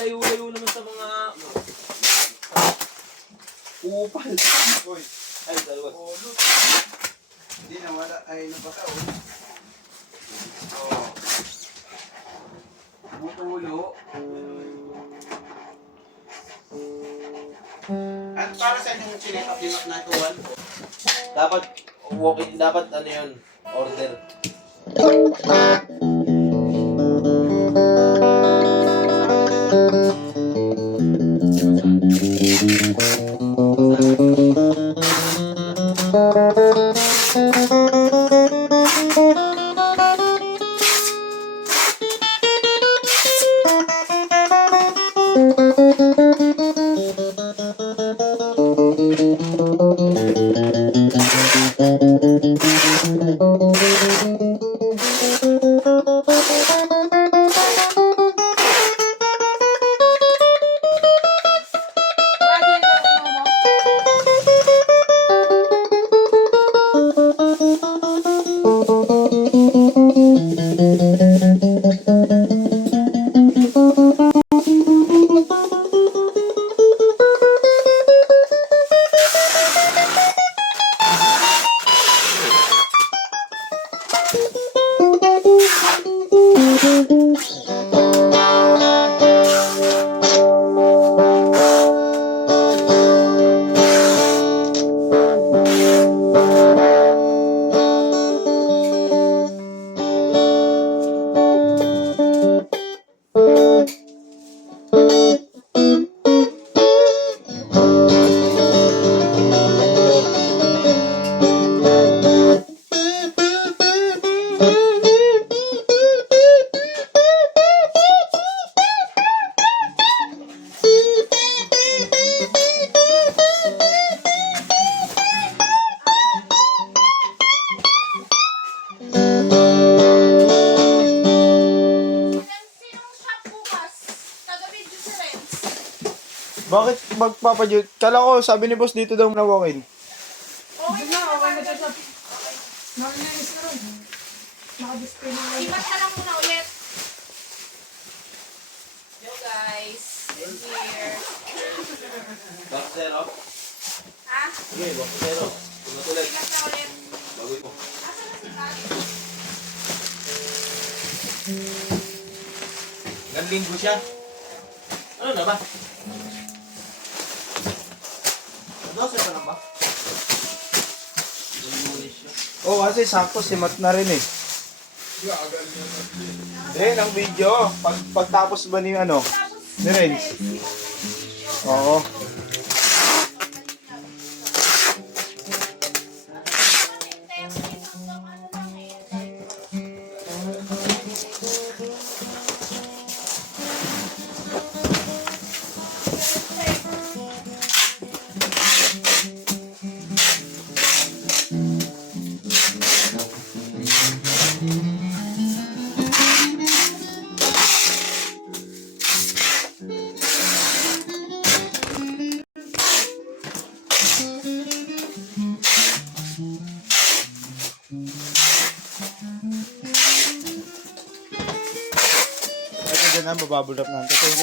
malayo-layo naman sa mga upal. Uy. Ay, dalawa. Ulot. Hindi na wala. Ay, napaka. Oh. Butulo. At para sa yung sinet up yung natuwan ko. Dapat, walk-in, dapat ano yun, order. Bakit magpapadyut? Kala ko, sabi ni boss dito daw na walk-in. Okay na siya sa... Nakalinis na rin. Naka-display na rin. Imat na lang muna ulit. Yo guys, I'm here. Box zero. Ha? Sige, box zero. Tumatuloy. Imat na ulit. Bagoy mo. Asa na si Kali? Nandinggo siya. Ano na ba? Dose pa na ba? Lunes siya. Oo, kasi sakto, simat na rin eh. Ren, ang video, pagtapos ba ni ano? Ni Renz? Oo. Ito dyan na, mababulap natin.